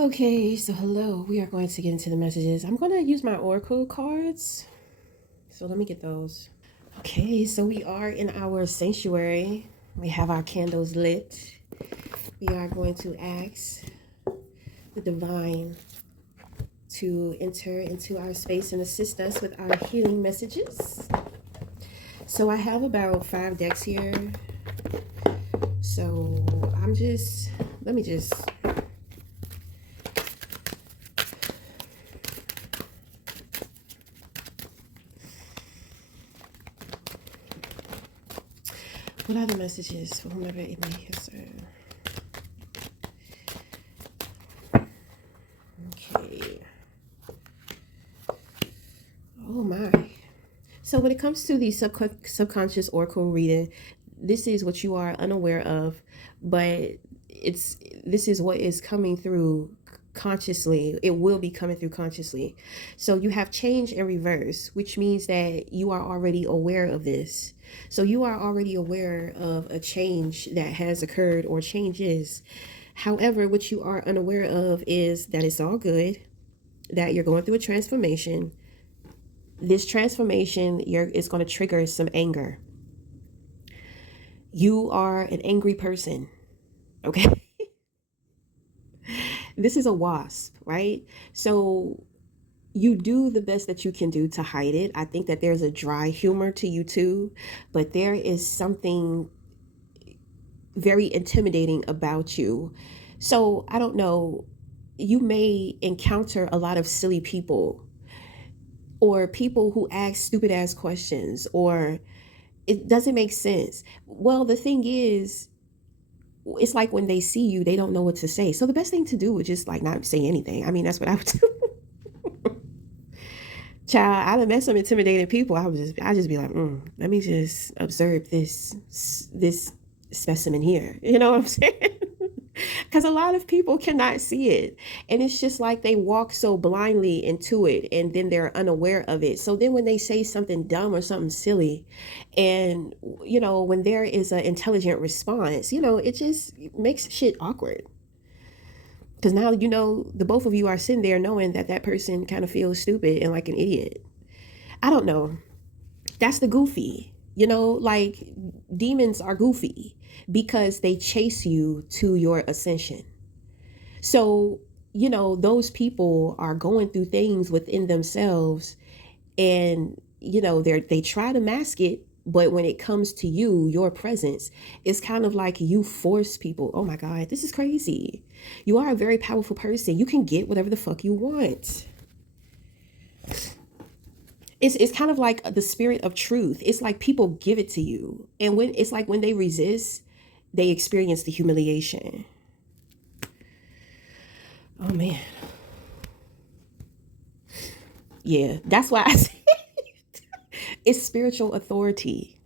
Okay, so hello. We are going to get into the messages. I'm going to use my oracle cards. So let me get those. Okay, so we are in our sanctuary. We have our candles lit. We are going to ask the divine to enter into our space and assist us with our healing messages. So I have about 5 decks here. So let me just what are the messages for whomever it may concern? Okay. Oh my. So when it comes to the subconscious oracle reading, this is what you are unaware of, but it's this is what is coming through consciously. It will be coming through consciously. So you have change in reverse, which means that you are already aware of this. So you are already aware of a change that has occurred or changes. However, what you are unaware of is that it's all good, that you're going through a transformation. This transformation is going to trigger some anger. You are an angry person, okay? This is a wasp, right? So you do the best that you can do to hide it. I think that there's a dry humor to you too, but there is something very intimidating about you. So I don't know, you may encounter a lot of silly people or people who ask stupid ass questions, or it doesn't make sense. Well, the thing is, it's like when they see you, they don't know what to say. So the best thing to do is just like not say anything. I mean, that's what I would do. Child, I'd have met some intimidating people. I just be like, let me just observe this specimen here. You know what I'm saying? Because a lot of people cannot see it, and it's just like they walk so blindly into it, and then they're unaware of it. So then when they say something dumb or something silly, and when there is an intelligent response, it just makes shit awkward. Because now the both of you are sitting there knowing that that person kind of feels stupid and like an idiot. I don't know. That's the goofy. Like demons are goofy because they chase you to your ascension. So, those people are going through things within themselves, and they try to mask it, but when it comes to you, your presence, it's kind of like you force people. Oh my god, this is crazy. You are a very powerful person. You can get whatever the fuck you want. It's kind of like the spirit of truth. It's like people give it to you, and when they resist, they experience the humiliation. Oh man. Yeah, that's why I say it's spiritual authority.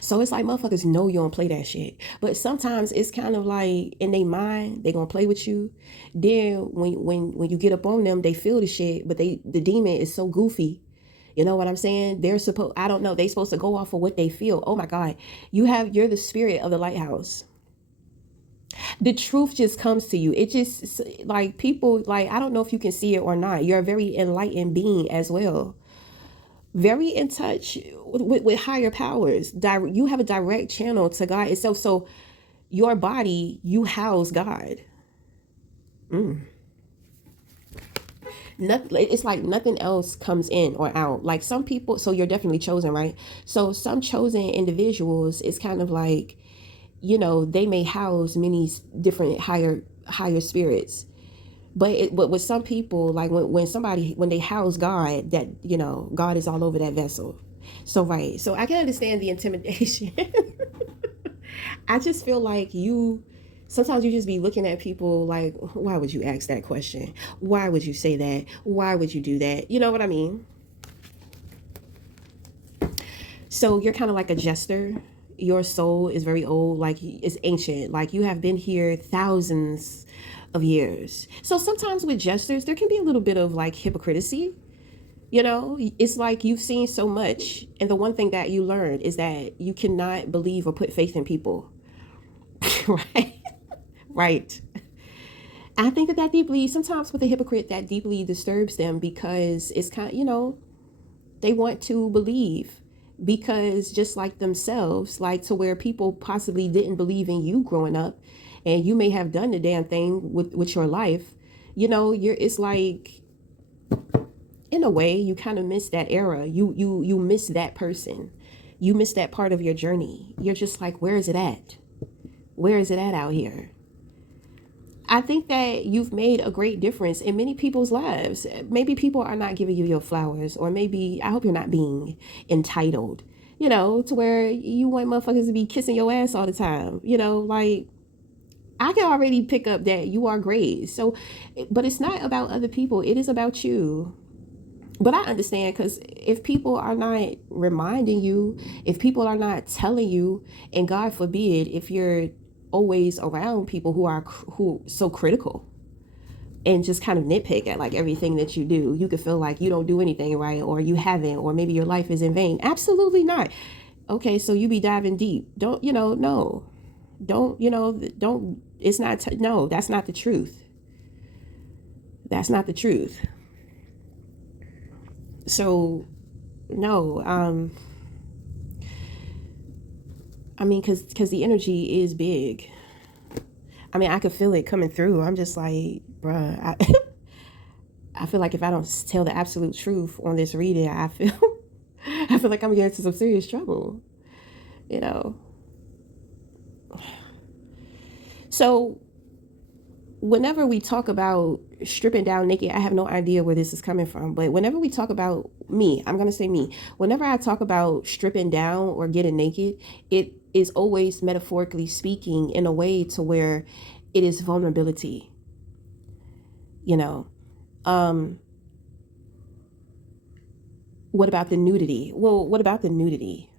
So it's like motherfuckers know you don't play that shit. But sometimes it's kind of like in their mind, they gonna play with you. Then when you get up on them, they feel the shit, but the demon is so goofy. You know what I'm saying? I don't know, they supposed to go off of what they feel. Oh my God. You're the spirit of the lighthouse. The truth just comes to you. It just like people, like, I don't know if you can see it or not. You're a very enlightened being as well, very in touch with higher powers. You have a direct channel to God itself. So your body, you house God. Nothing, it's like nothing else comes in or out. Like some people, so you're definitely chosen, right? So some chosen individuals, it's kind of like, they may house many different higher spirits. But with some people, like when they house God, that God is all over that vessel. So right, so I can understand the intimidation. I just feel like sometimes you just be looking at people like, why would you ask that question? Why would you say that? Why would you do that? You know what I mean? So you're kind of like a jester. Your soul is very old, like it's ancient. Like you have been here thousands of years. So sometimes with jesters, there can be a little bit of like hypocrisy. It's like you've seen so much, and the one thing that you learned is that you cannot believe or put faith in people. Right? Right. I think that deeply, sometimes with a hypocrite, that deeply disturbs them because it's kind of, they want to believe, because just like themselves, like to where people possibly didn't believe in you growing up, and you may have done the damn thing with your life, it's like, in a way, you kind of miss that era. You miss that person. You miss that part of your journey. You're just like, where is it at? Where is it at out here? I think that you've made a great difference in many people's lives. Maybe people are not giving you your flowers, or maybe, I hope you're not being entitled, to where you want motherfuckers to be kissing your ass all the time. Like, I can already pick up that you are great. So, but it's not about other people, it is about you. But I understand, because if people are not reminding you, if people are not telling you, and God forbid, if you're always around people who so critical and just kind of nitpick at like everything that you do, you could feel like you don't do anything right, or you haven't, or maybe your life is in vain. Absolutely not. Okay, so you be diving deep. Don't, no. Don't, don't, it's not, no, that's not the truth. That's not the truth. So, no, I mean, because the energy is big. I mean, I could feel it coming through. I'm just like, bruh, I feel like if I don't tell the absolute truth on this reading, I feel like I'm getting into some serious trouble, you know. So whenever we talk about stripping down naked, I have no idea where this is coming from, but whenever we talk about me, I'm going to say me. Whenever I talk about stripping down or getting naked, it is always metaphorically speaking in a way to where it is vulnerability, you know. What about the nudity? Well, what about the nudity?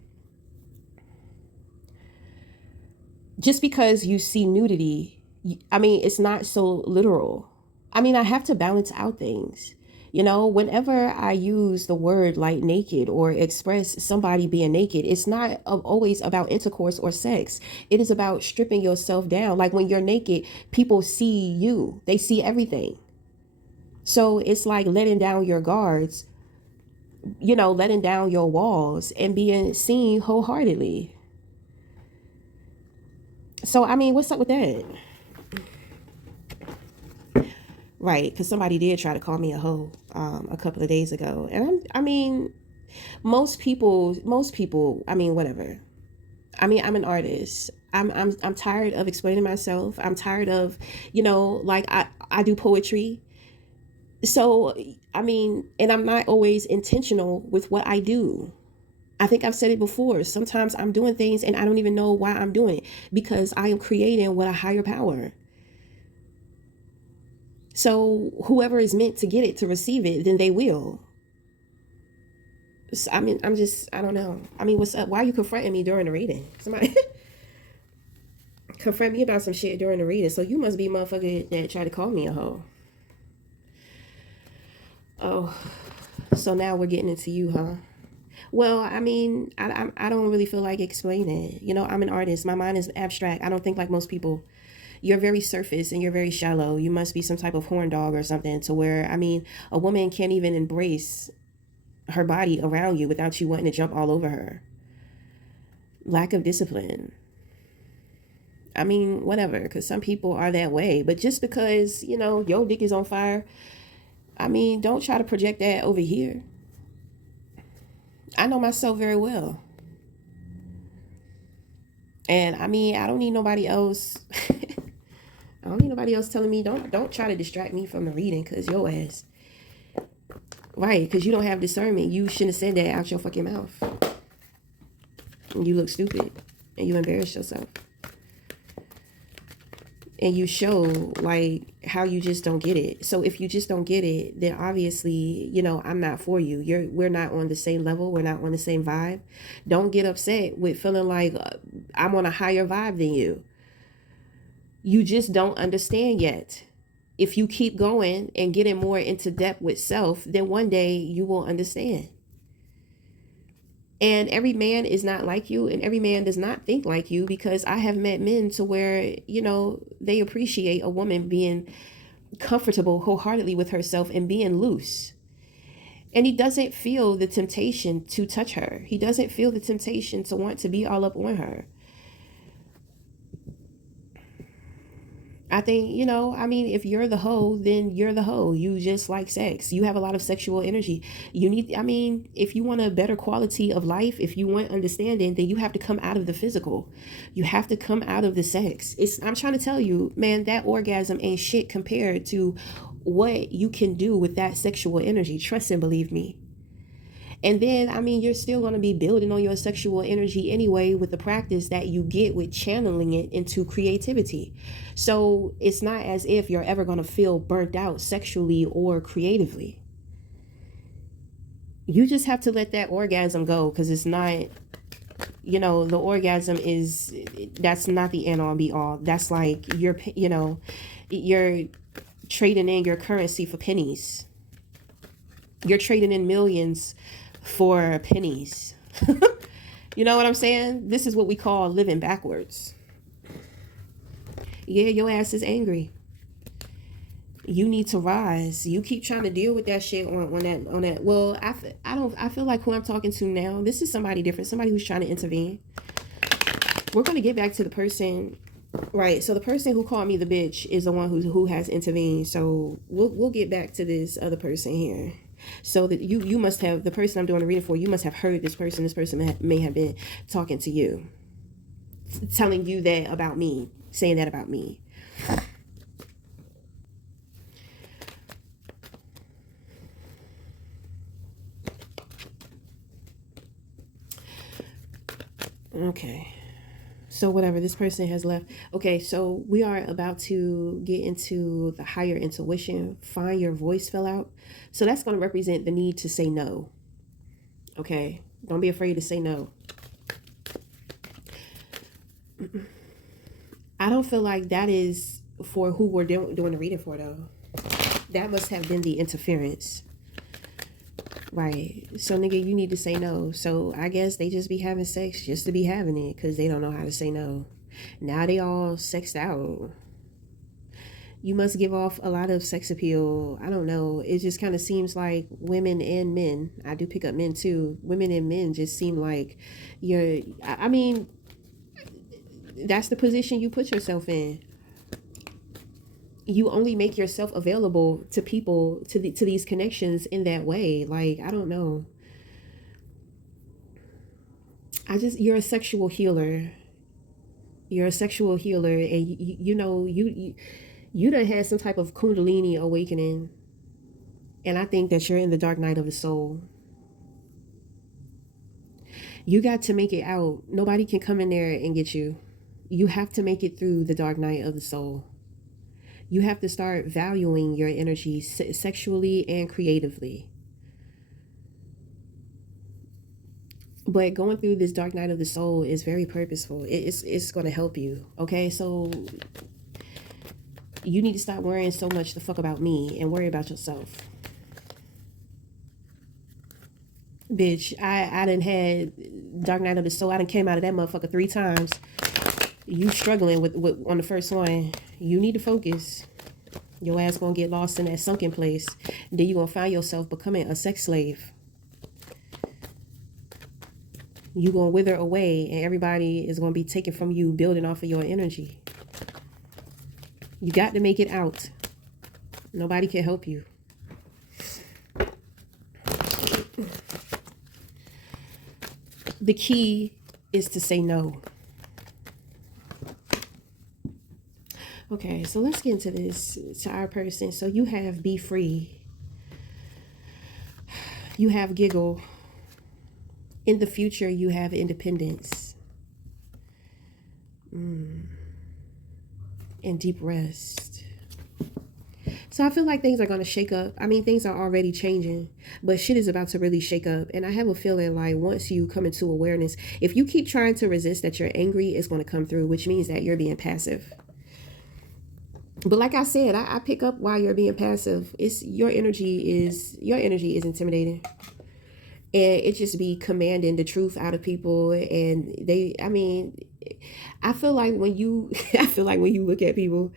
Just because you see nudity, I mean, it's not so literal. I mean, I have to balance out things. Whenever I use the word like naked or express somebody being naked, it's not always about intercourse or sex. It is about stripping yourself down. Like when you're naked, people see you, they see everything. So it's like letting down your guards, letting down your walls and being seen wholeheartedly. So, I mean, what's up with that? Right, because somebody did try to call me a hoe a couple of days ago, and I mean, most people. I mean, whatever. I mean, I'm an artist. I'm tired of explaining myself. I'm tired of, like I do poetry. So, I mean, and I'm not always intentional with what I do. I think I've said it before. Sometimes I'm doing things and I don't even know why I'm doing it, because I am creating with a higher power. So whoever is meant to get it, to receive it, then they will. So, I mean, I don't know. I mean, what's up? Why are you confronting me during the reading? Somebody confront me about some shit during the reading. So you must be a motherfucker that tried to call me a hoe. Oh, so now we're getting into you, huh? Well, I mean, I don't really feel like explaining. I'm an artist. My mind is abstract. I don't think like most people. You're very surface and you're very shallow. You must be some type of horn dog or something, to where, I mean, a woman can't even embrace her body around you without you wanting to jump all over her. Lack of discipline. I mean, whatever, because some people are that way. But just because, your dick is on fire, I mean, don't try to project that over here. I know myself very well. And I mean, I don't need nobody else. I don't need nobody else telling me, don't try to distract me from the reading, because your ass. Right, because you don't have discernment. You shouldn't have said that out your fucking mouth. And you look stupid. And you embarrass yourself. And you show like how you just don't get it. So if you just don't get it, then obviously, I'm not for you. We're not on the same level. We're not on the same vibe. Don't get upset with feeling like I'm on a higher vibe than you. You just don't understand yet. If you keep going and getting more into depth with self, then one day you will understand. And every man is not like you, and every man does not think like you, because I have met men to where, they appreciate a woman being comfortable wholeheartedly with herself and being loose. And he doesn't feel the temptation to touch her. He doesn't feel the temptation to want to be all up on her. I think, if you're the hoe, then you're the hoe. You just like sex. You have a lot of sexual energy. If you want a better quality of life, if you want understanding, then you have to come out of the physical. You have to come out of the sex. I'm trying to tell you, man, that orgasm ain't shit compared to what you can do with that sexual energy. Trust and believe me. And then, you're still going to be building on your sexual energy anyway with the practice that you get with channeling it into creativity. So it's not as if you're ever going to feel burnt out sexually or creatively. You just have to let that orgasm go, because it's not, the orgasm that's not the end all be all. That's like you're trading in your currency for pennies. You're trading in millions for pennies. You know what I'm saying? This is what we call living backwards. Yeah, your ass is angry. You need to rise. You keep trying to deal with that shit on that. Well, I feel like who I'm talking to now, this is somebody different, somebody who's trying to intervene. We're going to get back to the person, right? So the person who called me the bitch is the one who has intervened. So we'll get back to this other person here. So that you must have, the person I'm doing the reading for, you must have heard this person. This person may have been talking to you, telling you that about me, saying that about me. Okay. So whatever, this person has left. Okay, so we are about to get into the higher intuition. Find your voice fell out. So that's going to represent the need to say no. Okay, don't be afraid to say no. I don't feel like that is for who we're doing the reading for, though. That must have been the interference. Right. So, nigga, you need to say no. So, I guess they just be having sex just to be having it because they don't know how to say no. Now they all sexed out. You must give off a lot of sex appeal. I don't know. It just kind of seems like women and men. I do pick up men, too. Women and men just seem like that's the position you put yourself in. You only make yourself available to people, to these connections in that way. Like, I don't know. You're a sexual healer. You're a sexual healer, and you done had some type of Kundalini awakening, and I think that you're in the dark night of the soul. You got to make it out. Nobody can come in there and get you. You have to make it through the dark night of the soul. You have to start valuing your energy sexually and creatively. But going through this dark night of the soul is very purposeful. It's going to help you. Okay, so you need to stop worrying so much the fuck about me and worry about yourself. Bitch, I done had dark night of the soul. I done came out of that motherfucker 3 times. You struggling with on the first one. You need to focus. Your ass gonna get lost in that sunken place. Then you gonna find yourself becoming a sex slave. You gonna wither away, and everybody is gonna be taken from you, building off of your energy. You got to make it out. Nobody can help you. The key is to say no. Okay, so let's get into this, to our person. So you have be free. You have giggle. In the future, you have independence. And deep rest. So I feel like things are going to shake up. I mean, things are already changing, but shit is about to really shake up. And I have a feeling like once you come into awareness, if you keep trying to resist that you're angry, it's going to come through, which means that you're being passive. But like I said, I pick up why you're being passive. Your energy is intimidating. and it just be commanding the truth out of people. And I mean, I feel like when you I feel like when you look at people,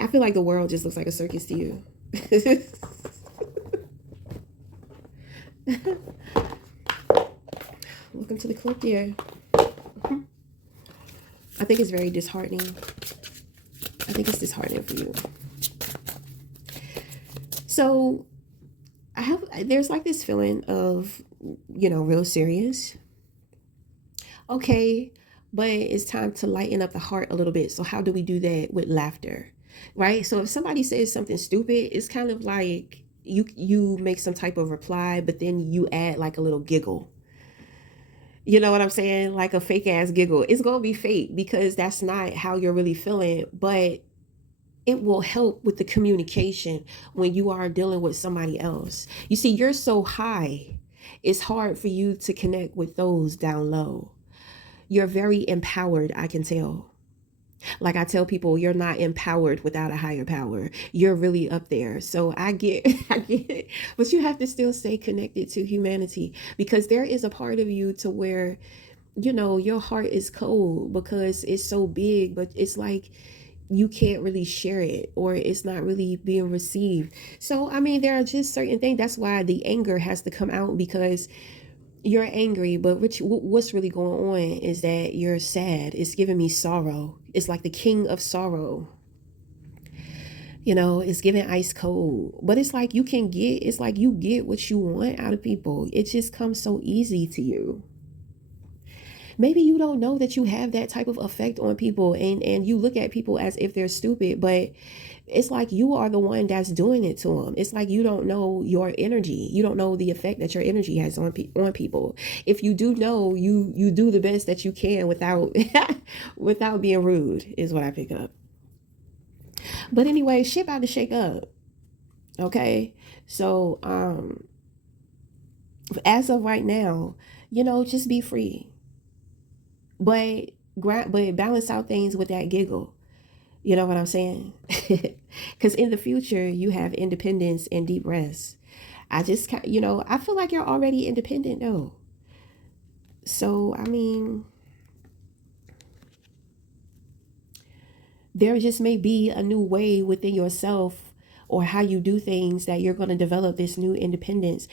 I feel like the world just looks like a circus to you. Welcome to the club, dear. I think it's very disheartening. I think it's disheartening for you. So there's like this feeling of, real serious. Okay, but it's time to lighten up the heart a little bit. So how do we do that? With laughter, right? So if somebody says something stupid, it's kind of like you make some type of reply, but then you add like a little giggle. You know what I'm saying? Like a fake ass giggle. It's gonna be fake because that's not how you're really feeling, but it will help with the communication when you are dealing with somebody else. You see, you're so high, it's hard for you to connect with those down low. You're very empowered, I can tell. Like I tell people, you're not empowered without a higher power. You're really up there. So I get I get it. But you have to still stay connected to humanity, because there is a part of you to where, your heart is cold because it's so big, but it's like you can't really share it, or it's not really being received. So I mean, there are just certain things. That's why the anger has to come out, because you're angry, but what's really going on is that you're sad. It's giving me sorrow. It's like the king of sorrow. It's giving ice cold. But it's like you get what you want out of people. It just comes so easy to you. Maybe you don't know that you have that type of effect on people, and you look at people as if they're stupid, but it's like you are the one that's doing it to them. It's like you don't know your energy. You don't know the effect that your energy has on people. If you do know, you do the best that you can without without being rude, is what I pick up. But anyway, shit about to shake up. Okay, so as of right now, just be free, but balance out things with that giggle. You know what I'm saying? Because in the future, you have independence and deep rest. I feel like you're already independent, though. So, I mean, there just may be a new way within yourself or how you do things that you're going to develop this new independence.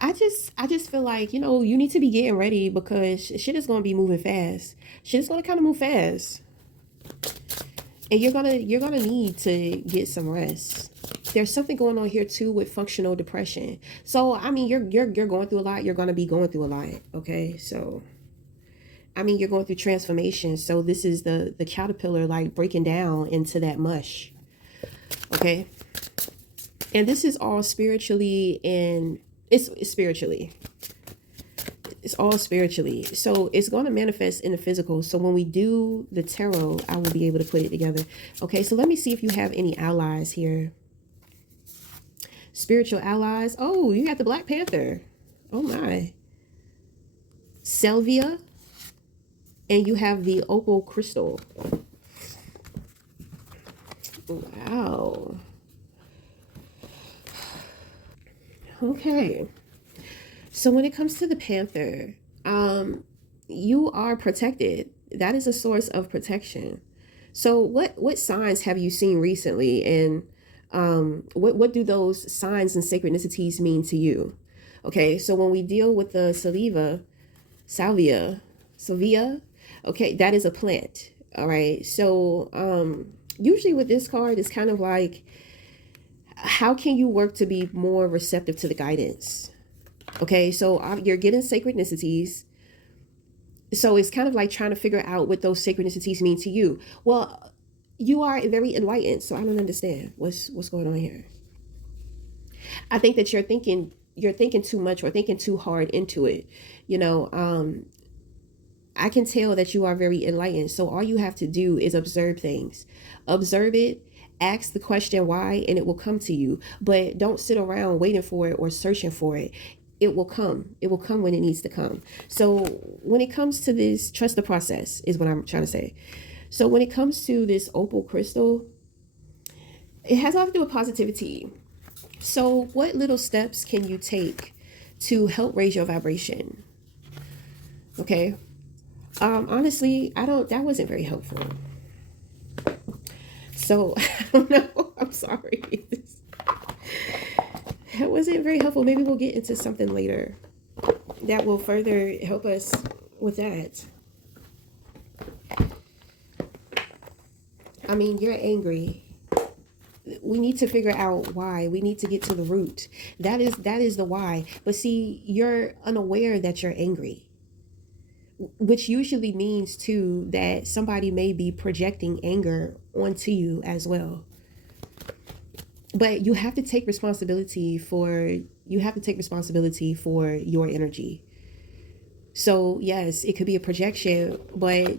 I just feel like, you need to be getting ready, because shit is going to be moving fast. Shit is going to kind of move fast. And you're gonna need to get some rest. There's something going on here too with functional depression. So I mean, you're going through a lot. You're gonna be going through a lot. Okay, so I mean, you're going through transformation. So this is the caterpillar like breaking down into that mush. Okay, and this is all spiritually, and it's spiritually. It's all spiritually. So it's going to manifest in the physical. So when we do the tarot, I will be able to put it together. Okay, so let me see if you have any allies here. Spiritual allies. Oh, you got the Black Panther. Oh my. Salvia. And you have the opal crystal. Wow. Okay. So when it comes to the Panther, you are protected. That is a source of protection. So what signs have you seen recently, and what do those signs and synchronicities mean to you? Okay, so when we deal with the salvia, okay, that is a plant. All right, so usually with this card, it's kind of like, how can you work to be more receptive to the guidance? Okay, so you're getting synchronicities. So it's kind of like trying to figure out what those synchronicities mean to you. Well, you are very enlightened, so I don't understand what's going on here. I think that you're thinking too much or thinking too hard into it. I can tell that you are very enlightened. So all you have to do is observe things. Observe it, ask the question why, and it will come to you. But don't sit around waiting for it or searching for it. It will come. It will come when it needs to come. So when it comes to this, trust the process is what I'm trying to say. So when it comes to this opal crystal, it has a lot to do with positivity. So what little steps can you take to help raise your vibration. Okay. Honestly, that wasn't very helpful. So I don't know. I'm sorry. That wasn't very helpful. Maybe we'll get into something later that will further help us with that. I mean, you're angry. We need to figure out why. We need to get to the root. That is the why. But see, you're unaware that you're angry, which usually means too that somebody may be projecting anger onto you as well. But you have to take responsibility for your energy. So yes, it could be a projection, but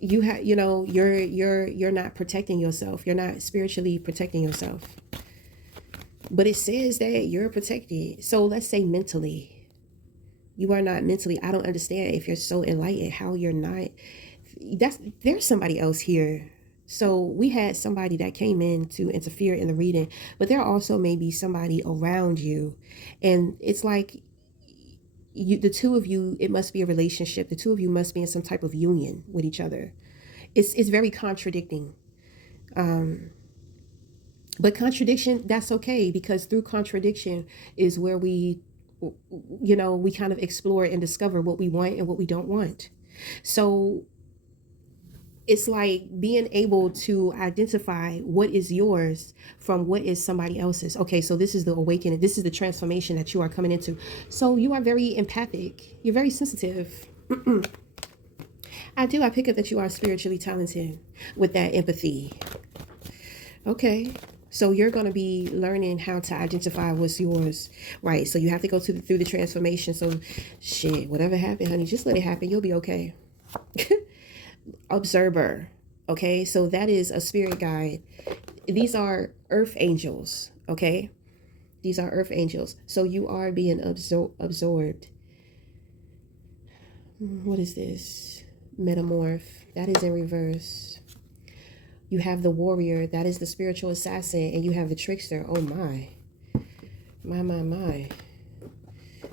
you're not protecting yourself. You're not spiritually protecting yourself. But it says that you're protected. So let's say mentally. You are not mentally. I don't understand if you're so enlightened how you're not. There's somebody else here. So we had somebody that came in to interfere in the reading, but there also may be somebody around you. And it's like the two of you, it must be a relationship. The two of you must be in some type of union with each other. It's very contradicting. But contradiction, that's okay, because through contradiction is where we kind of explore and discover what we want and what we don't want. So it's like being able to identify what is yours from what is somebody else's. Okay, so this is the awakening. This is the transformation that you are coming into. So you are very empathic. You're very sensitive. I pick up that you are spiritually talented with that empathy. Okay. So you're going to be learning how to identify what's yours, right? So you have to go through the transformation. So shit, whatever happened, honey, just let it happen. You'll be okay. Observer. Okay, so that is a spirit guide. These are earth angels. Okay, these are earth angels. So you are being absorbed. What is this? Metamorph. That is in reverse. You have the warrior. That is the spiritual assassin. And you have the trickster. Oh my. My.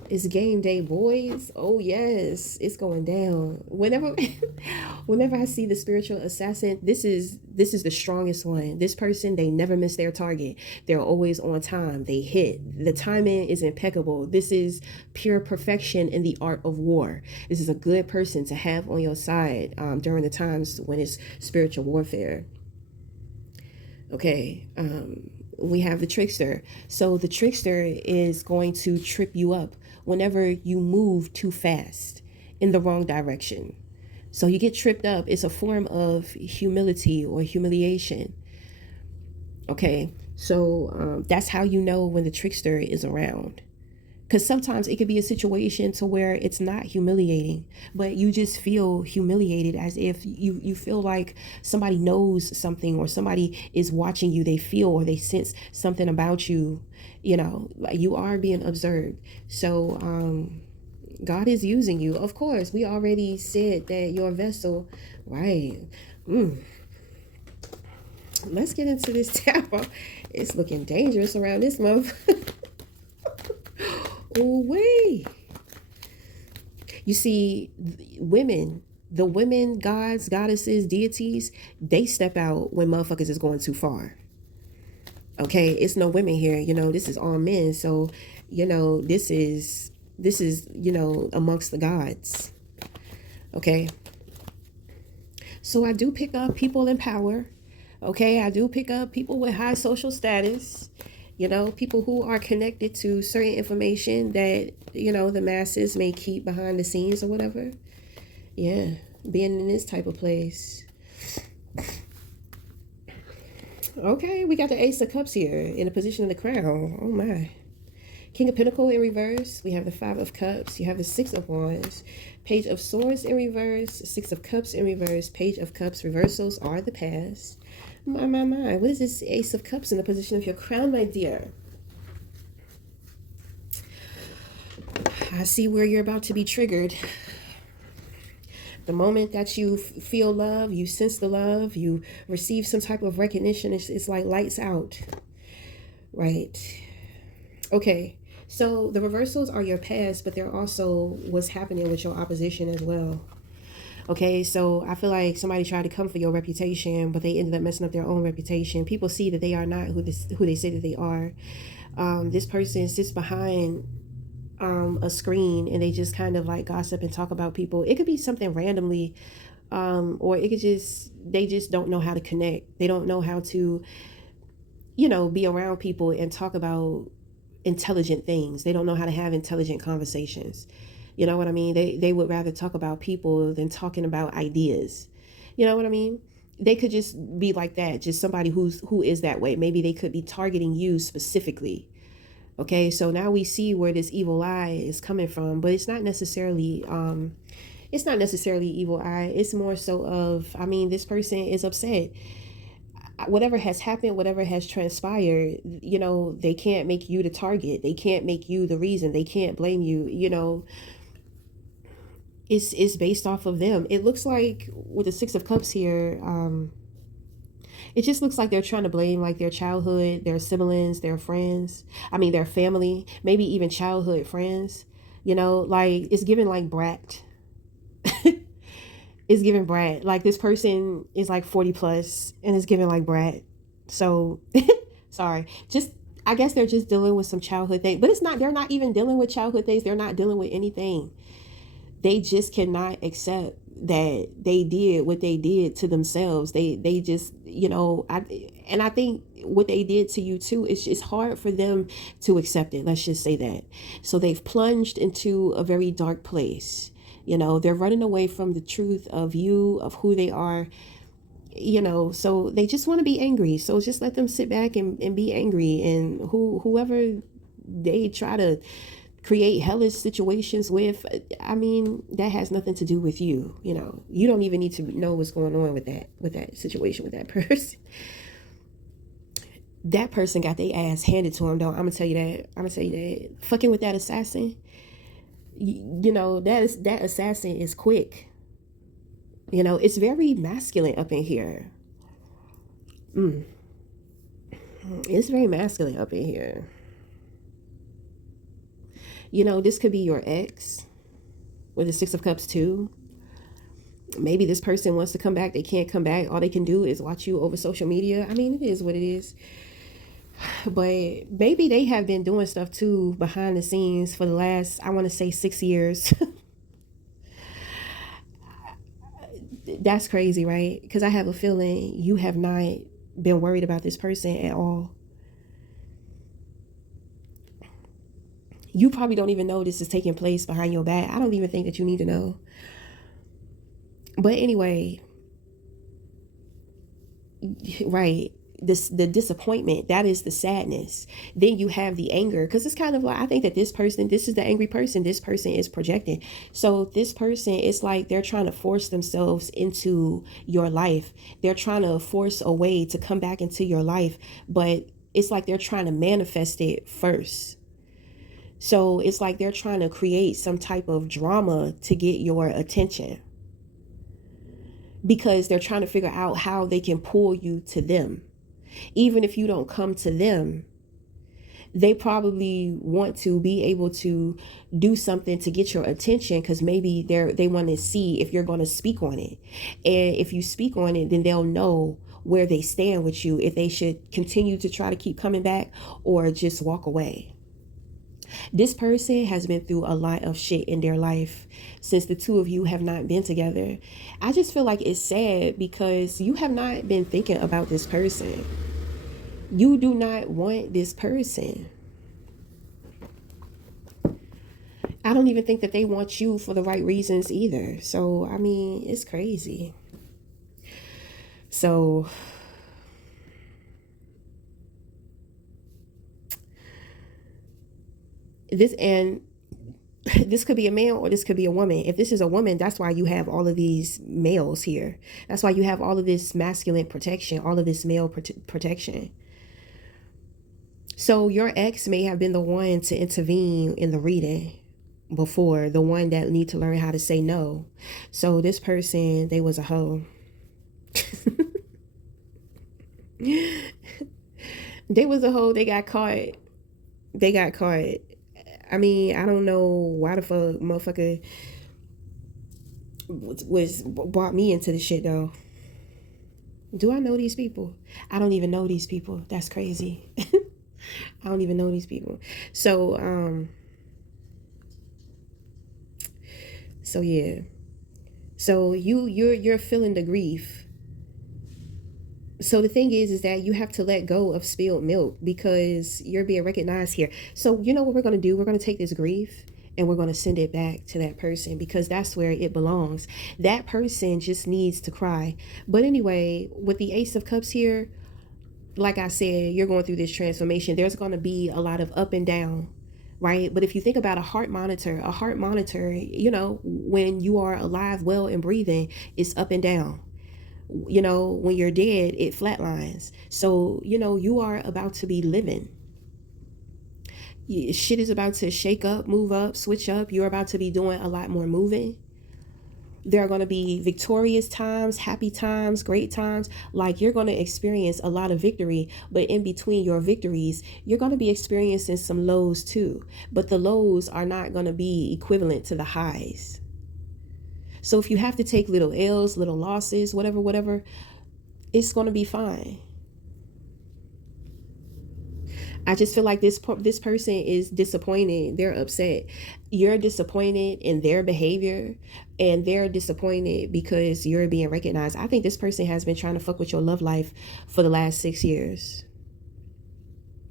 It's game day, boys. Oh yes, it's going down. Whenever I see the spiritual assassin, this is the strongest one. This person, they never miss their target. They're always on time. They hit. The timing is impeccable. This is pure perfection in the art of war. This is a good person to have on your side during the times when it's spiritual warfare. Okay. We have the trickster. So the trickster is going to trip you up whenever you move too fast in the wrong direction. So you get tripped up. It's a form of humility or humiliation. Okay, so that's how you know when the trickster is around. Because sometimes it could be a situation to where it's not humiliating, but you just feel humiliated, as if you feel like somebody knows something, or somebody is watching you. They feel or they sense something about you, like you are being observed. So God is using you. Of course, we already said that you're a vessel, right? Let's get into this tower. It's looking dangerous around this month. Oh, wait. You see, the women, gods, goddesses, deities, they step out when motherfuckers is going too far. Okay, it's no women here. This is all men. So, this is amongst the gods. Okay. So I do pick up people in power. Okay, I do pick up people with high social status. People who are connected to certain information that, the masses may keep behind the scenes or whatever. Yeah, being in this type of place. Okay, we got the Ace of Cups here in the position of the crown. Oh my. King of Pentacles in reverse. We have the Five of Cups. You have the Six of Wands. Page of Swords in reverse. Six of Cups in reverse. Page of Cups. Reversals are the past. My. What is this Ace of Cups in the position of your crown, my dear? I see where you're about to be triggered. The moment that you feel love, you sense the love, you receive some type of recognition, it's like lights out. Right. Okay. So the reversals are your past, but they're also what's happening with your opposition as well. Okay, so I feel like somebody tried to come for your reputation, but they ended up messing up their own reputation. People see that they are not who they say that they are. This person sits behind a screen and they just kind of like gossip and talk about people. It could be something randomly, or it could just they just don't know how to connect. They don't know how to, be around people and talk about intelligent things. They don't know how to have intelligent conversations. You know what I mean? They would rather talk about people than talking about ideas. You know what I mean? They could just be like that, just somebody who is that way. Maybe they could be targeting you specifically. Okay, so now we see where this evil eye is coming from, but it's not necessarily evil eye. It's more so of, I mean, this person is upset. Whatever has happened, whatever has transpired, they can't make you the target. They can't make you the reason. They can't blame you. It's based off of them. It looks like with the Six of Cups here, it just looks like they're trying to blame like their childhood, their siblings, their friends. I mean, their family, maybe even childhood friends. Like it's given like brat. It's giving brat. Like this person is like 40 plus and it's giving like brat. So sorry. Just I guess they're just dealing with some childhood things. But they're not even dealing with childhood things. They're not dealing with anything. They just cannot accept that they did what they did to themselves. They just, I think what they did to you too, it's hard for them to accept it. Let's just say that. So they've plunged into a very dark place. They're running away from the truth of you, of who they are, so they just want to be angry. So just let them sit back and be angry. And whoever they try to create hellish situations with, I mean, that has nothing to do with you. You don't even need to know what's going on with that situation with that person. That person got their ass handed to them, though. I'm gonna tell you that. Fucking with that assassin, that assassin is quick. It's very masculine up in here. It's very masculine up in here. This could be your ex with the Six of Cups too. Maybe this person wants to come back. They can't come back. All they can do is watch you over social media. I mean, it is what it is. But maybe they have been doing stuff too behind the scenes for the last, I want to say 6 years. That's crazy, right? Because I have a feeling you have not been worried about this person at all. You probably don't even know this is taking place behind your back. I don't even think that you need to know. But anyway, right, the disappointment, that is the sadness. Then you have the anger, because it's kind of like, I think that this is the angry person. This person is projecting. So this person, it's like they're trying to force themselves into your life. They're trying to force a way to come back into your life, but it's like they're trying to manifest it first. So it's like they're trying to create some type of drama to get your attention, because they're trying to figure out how they can pull you to them. Even if you don't come to them, they probably want to be able to do something to get your attention, because maybe they want to see if you're going to speak on it. And if you speak on it, then they'll know where they stand with you, if they should continue to try to keep coming back or just walk away. This person has been through a lot of shit in their life since the two of you have not been together. I just feel like it's sad because you have not been thinking about this person. You do not want this person. I don't even think that they want you for the right reasons either. So, I mean, it's crazy. So, this could be a man or this could be a woman. If this is a woman, that's why you have all of these males here. That's why you have all of this masculine protection, all of this male protection. So your ex may have been the one to intervene in the reading before, the one that need to learn how to say no. So this person, they was a hoe. They was a hoe. They got caught They got caught. I mean, I don't know why the fuck motherfucker was brought me into this shit though. Do I know these people? I don't even know these people. That's crazy. I don't even know these people. So yeah. So you're feeling the grief. So the thing is that you have to let go of spilled milk because you're being recognized here. So you know what we're going to do? We're going to take this grief and we're going to send it back to that person because that's where it belongs. That person just needs to cry. But anyway, with the Ace of Cups here, like I said, you're going through this transformation. There's going to be a lot of up and down, right? But if you think about a heart monitor, you know, when you are alive, well, and breathing, it's up and down. You know, when you're dead, it flatlines. So, you know, you are about to be living. Shit is about to shake up, move up, switch up. You're about to be doing a lot more moving. There are going to be victorious times, happy times, great times. Like you're going to experience a lot of victory, but in between your victories, you're going to be experiencing some lows too. But the lows are not going to be equivalent to the highs. So if you have to take little L's, little losses, whatever, it's going to be fine. I just feel like this person is disappointed. They're upset. You're disappointed in their behavior, and they're disappointed because you're being recognized. I think this person has been trying to fuck with your love life for the last 6 years.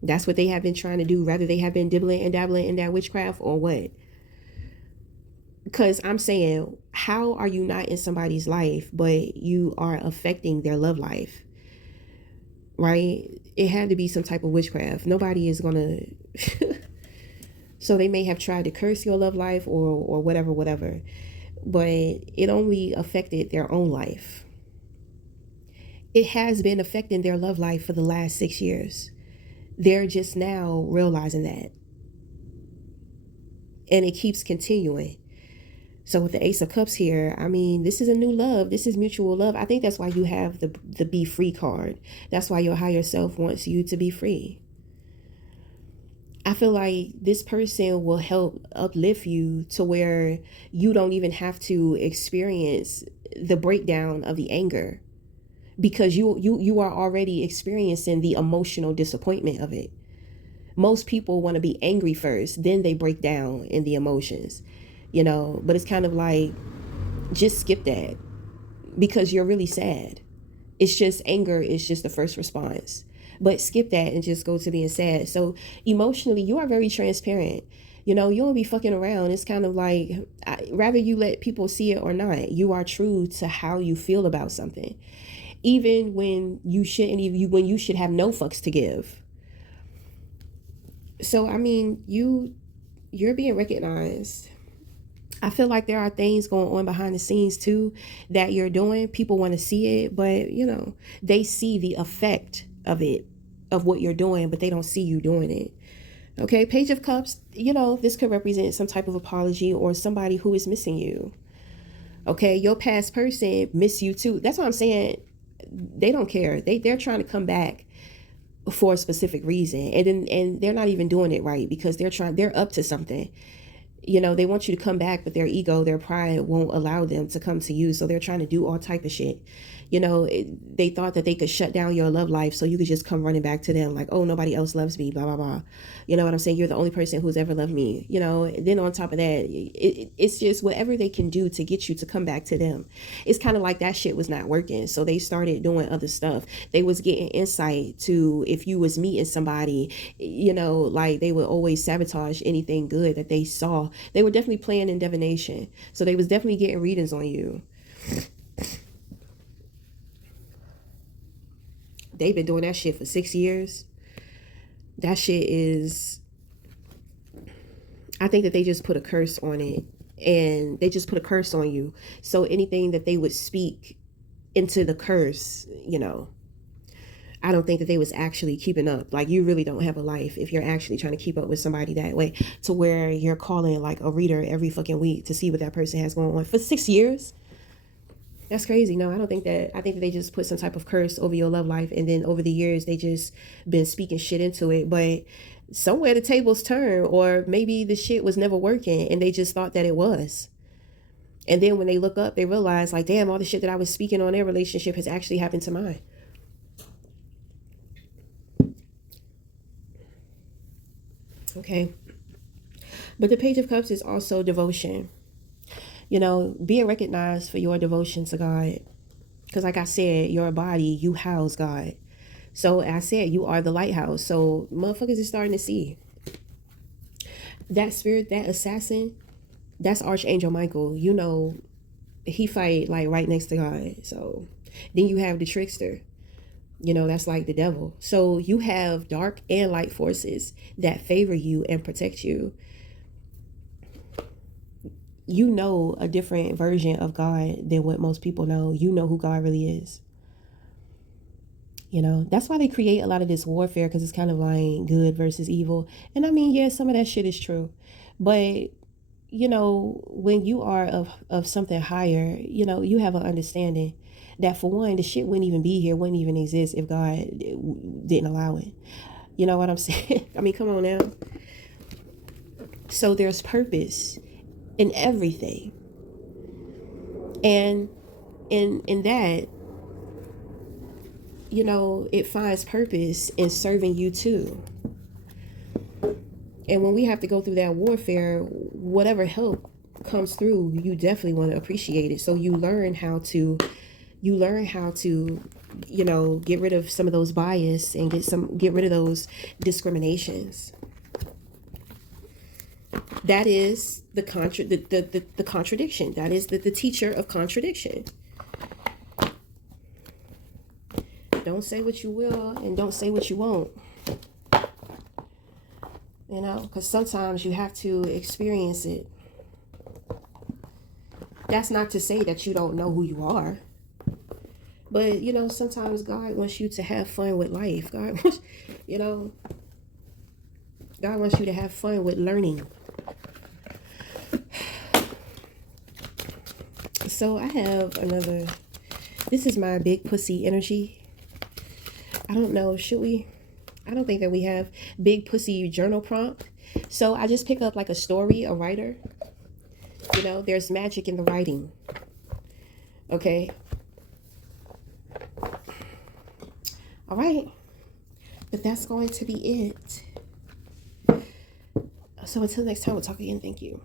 That's what they have been trying to do. Rather they have been dibbling and dabbling in that witchcraft or what? Because I'm saying, how are you not in somebody's life, but you are affecting their love life? Right? It had to be some type of witchcraft. Nobody is gonna so they may have tried to curse your love life or whatever, but it only affected their own life. It has been affecting their love life for the last 6 years. They're just now realizing that, and it keeps continuing. So with the Ace of Cups here, I mean, this is a new love. This is mutual love. I think that's why you have the be free card. That's why your higher self wants you to be free. I feel like this person will help uplift you to where you don't even have to experience the breakdown of the anger, because you are already experiencing the emotional disappointment of it. Most people want to be angry first, then they break down in the emotions. You know, but it's kind of like, just skip that because you're really sad. It's just anger is just the first response, but skip that and just go to being sad. So emotionally, you are very transparent. You know, you don't be fucking around. It's kind of like, rather you let people see it or not, you are true to how you feel about something, even when you shouldn't, even when you should have no fucks to give. So I mean, you're being recognized. I feel like there are things going on behind the scenes too that you're doing. People want to see it, but you know, they see the effect of it, of what you're doing, but they don't see you doing it. Okay, Page of Cups, you know, this could represent some type of apology or somebody who is missing you. Okay, your past person miss you too. That's what I'm saying. They don't care. They're trying to come back for a specific reason, and they're not even doing it right because they're up to something. You know, they want you to come back, but their ego, their pride won't allow them to come to you. So they're trying to do all type of shit. You know, they thought that they could shut down your love life so you could just come running back to them like, oh, nobody else loves me, blah, blah, blah. You know what I'm saying? You're the only person who's ever loved me. You know, and then on top of that, it's just whatever they can do to get you to come back to them. It's kind of like that shit was not working. So they started doing other stuff. They was getting insight to if you was meeting somebody, you know, like they would always sabotage anything good that they saw. They were definitely playing in divination. So they was definitely getting readings on you. They've been doing that shit for 6 years. That shit is, I think that they just put a curse on it, and they just put a curse on you. So anything that they would speak into the curse, you know, I don't think that they was actually keeping up. Like, you really don't have a life if you're actually trying to keep up with somebody that way, to where you're calling like a reader every fucking week to see what that person has going on for 6 years. That's crazy. No, I don't think that. I think that they just put some type of curse over your love life, and then over the years they just been speaking shit into it. But somewhere the tables turn, or maybe the shit was never working, and they just thought that it was. And then when they look up, they realize, like, damn, all the shit that I was speaking on their relationship has actually happened to mine. Okay. But the Page of Cups is also devotion. You know, being recognized for your devotion to God. Because like I said, your body, you house God. So I said, you are the lighthouse. So motherfuckers is starting to see. That spirit, that assassin, that's Archangel Michael. You know, he fight like right next to God. So then you have the trickster. You know, that's like the devil. So you have dark and light forces that favor you and protect you. You know a different version of God than what most people know. You know who God really is. You know, that's why they create a lot of this warfare, because it's kind of like good versus evil. And I mean, yeah, some of that shit is true. But, you know, when you are of something higher, you know, you have an understanding that, for one, the shit wouldn't even be here, wouldn't even exist if God didn't allow it. You know what I'm saying? I mean, come on now. So there's purpose in everything. And in that, you know, it finds purpose in serving you too. And when we have to go through that warfare, whatever help comes through, you definitely want to appreciate it. So you learn how to, you know, get rid of some of those bias and get rid of those discriminations. That is the contradiction. That is the teacher of contradiction. Don't say what you will and don't say what you won't. You know, because sometimes you have to experience it. That's not to say that you don't know who you are. But, you know, sometimes God wants you to have fun with life. God wants you to have fun with learning. So I have another, this is my big pussy energy. I don't know, I don't think that we have big pussy journal prompt. So I just pick up like a story, a writer. You know, there's magic in the writing. Okay. All right. But that's going to be it. So until next time, we'll talk again. Thank you.